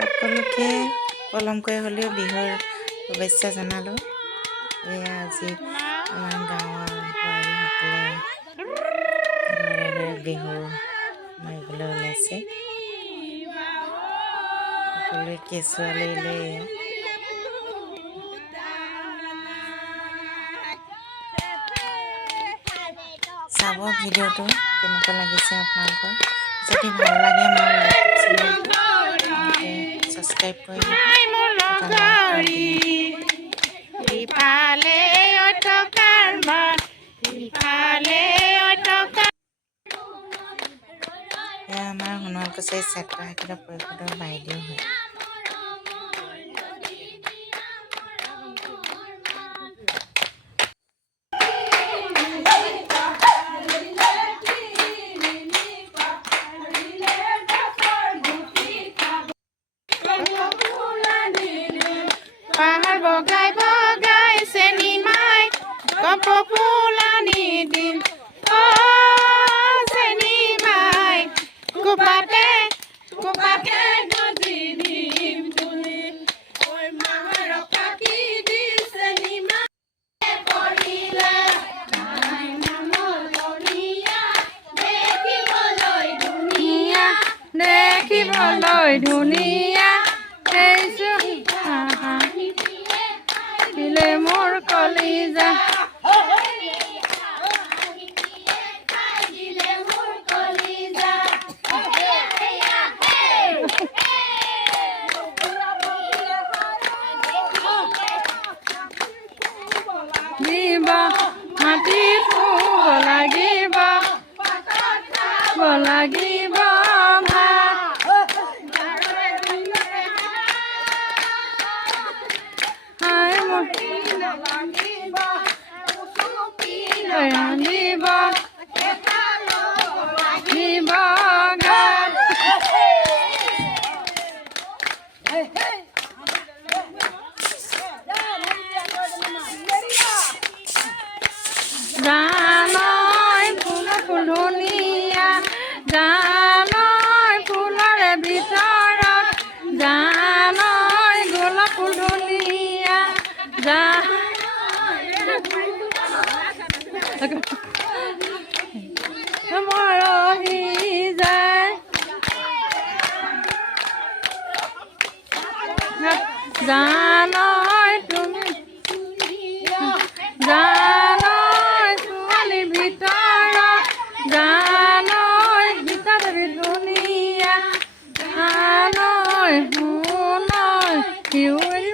সকলোকে পলমকৈ হ'লেও বিহুৰ শুভেচ্ছা জনালোঁ। এয়া আজি আমাৰ গাঁৱৰ বোৱাৰীসকলে ঘৰে ঘৰে বিহু মাৰিবলৈ ওলাইছে। সকলোৱে কেঁচুৱা লৈ লৈ চাব ভিডিঅ'টো কেনেকুৱা লাগিছে আপোনালোকৰ। যদি ভাল লাগে মোৰ ইউটিউব চেনেলটো ছাবস্ক্ৰাইব কৰি দিব। এয়া আমাৰ সোণোৱাল কছাৰী ছাত্ৰ শিক্ষক পৰিষদৰ বাইদেউ হয়। পাহাৰ বগাই বগাই চেনি মাই কপৌফুলনি দিম চেনি মাই কুপাতে কুপাতে গজি দিম তুলি ঐ মাহৰ কাকি দি চেনি মাই কৰিলে মাই নামৰ কণীয়া দেখিবলৈ ধুনীয়া দিলে মোৰ কলিজা দিব মাটি ফুব লাগিব লাগিব জানৈ ফুল ধুনীয়া জানৈ ফুলৰে ভিতৰত জানৈ গোলাপ ফুল ধুনীয়া মৰহি যায় জানৈ তুমি জানৈ ছোৱালী ভিতৰত জানৈ ভিতৰত ধুনীয়া জানৈ শুনৈ শিউৰ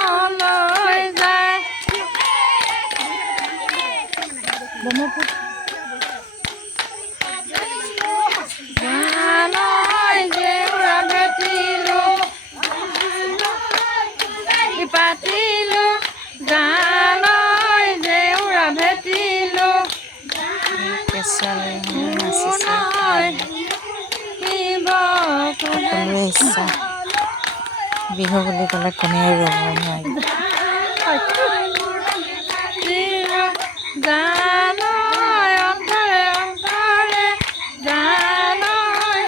বনলৈ যায় জানৈ জেউৰা ভেটিলো পাতিলো জানৈ জেউৰা ভেটিলো কেঁচুৱা লৈ নাচিছে। সকলোৰে ইচ্ছা বিহু বুলি ক'লে কোনেও ৰ'ব নোৱাৰে। জানৈ অন্তৰে অন্তৰে জানৈ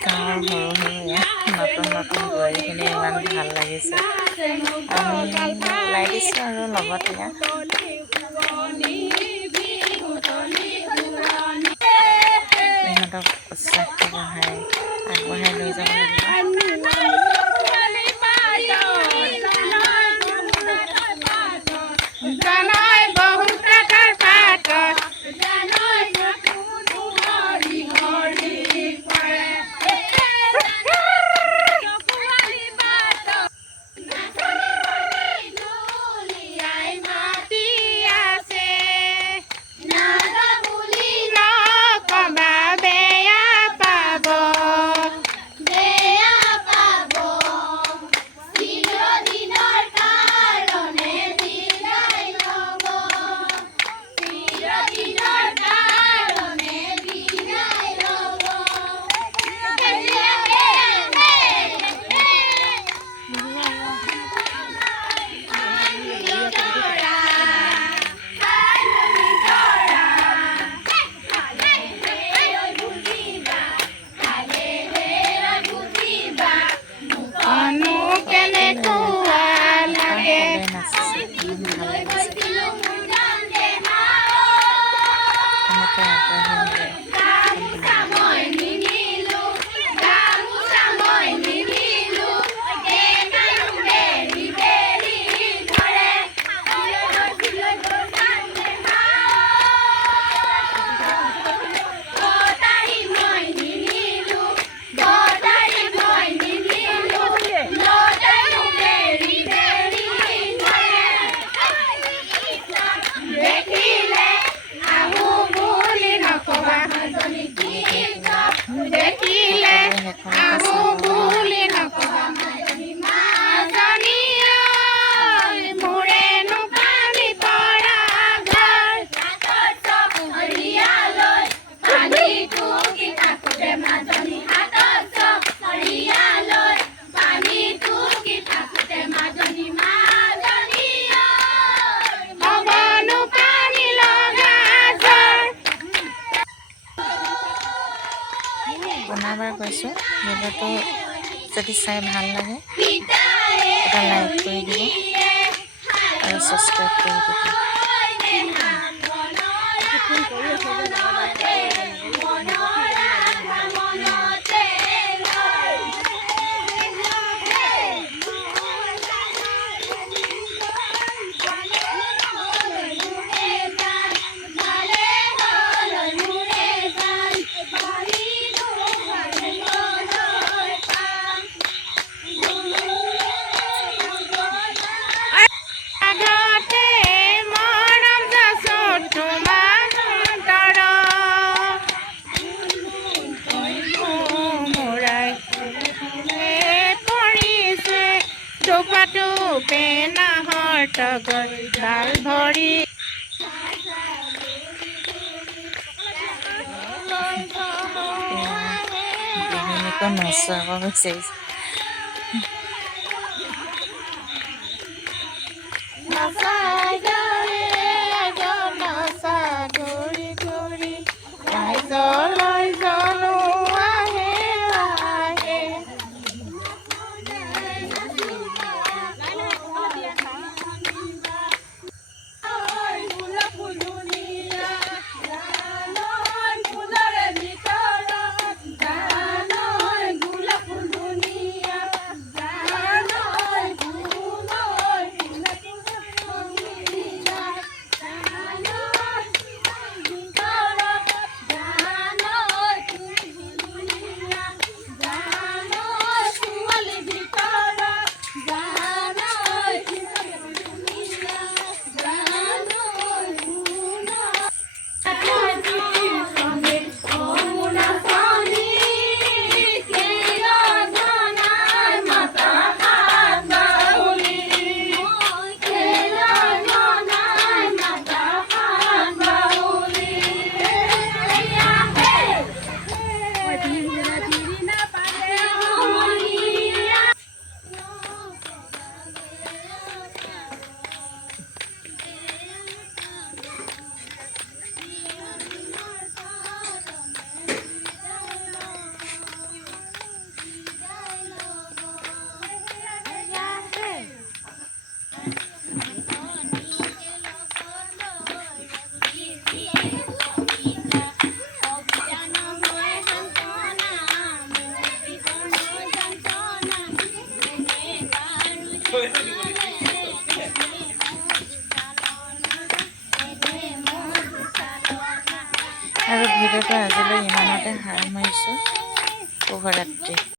গাঁৱৰ সৰু সৰু নতুন নতুন বোৱাৰীখিনি ইমান ভাল লাগিছে। আমি ওলাই দিছোঁ আৰু লগতে ইহঁতক উৎসাহটো আগবঢ়াই লৈ যাব লাগিব। পুনৰবাৰ কৈছোঁ, ভিডিঅ'টো যদি চাই ভাল লাগে এটা লাইক কৰি দিব আৰু ছাবস্ক্ৰাইব কৰি দিব। ডাল ভৰি বিহুনিকো নচুৱাব বিচাৰিছে। আৰু ভিডিঅ'টো আজিলৈ ইমানতে সাৰ মাৰিছোঁ। শুভৰাত্ৰি।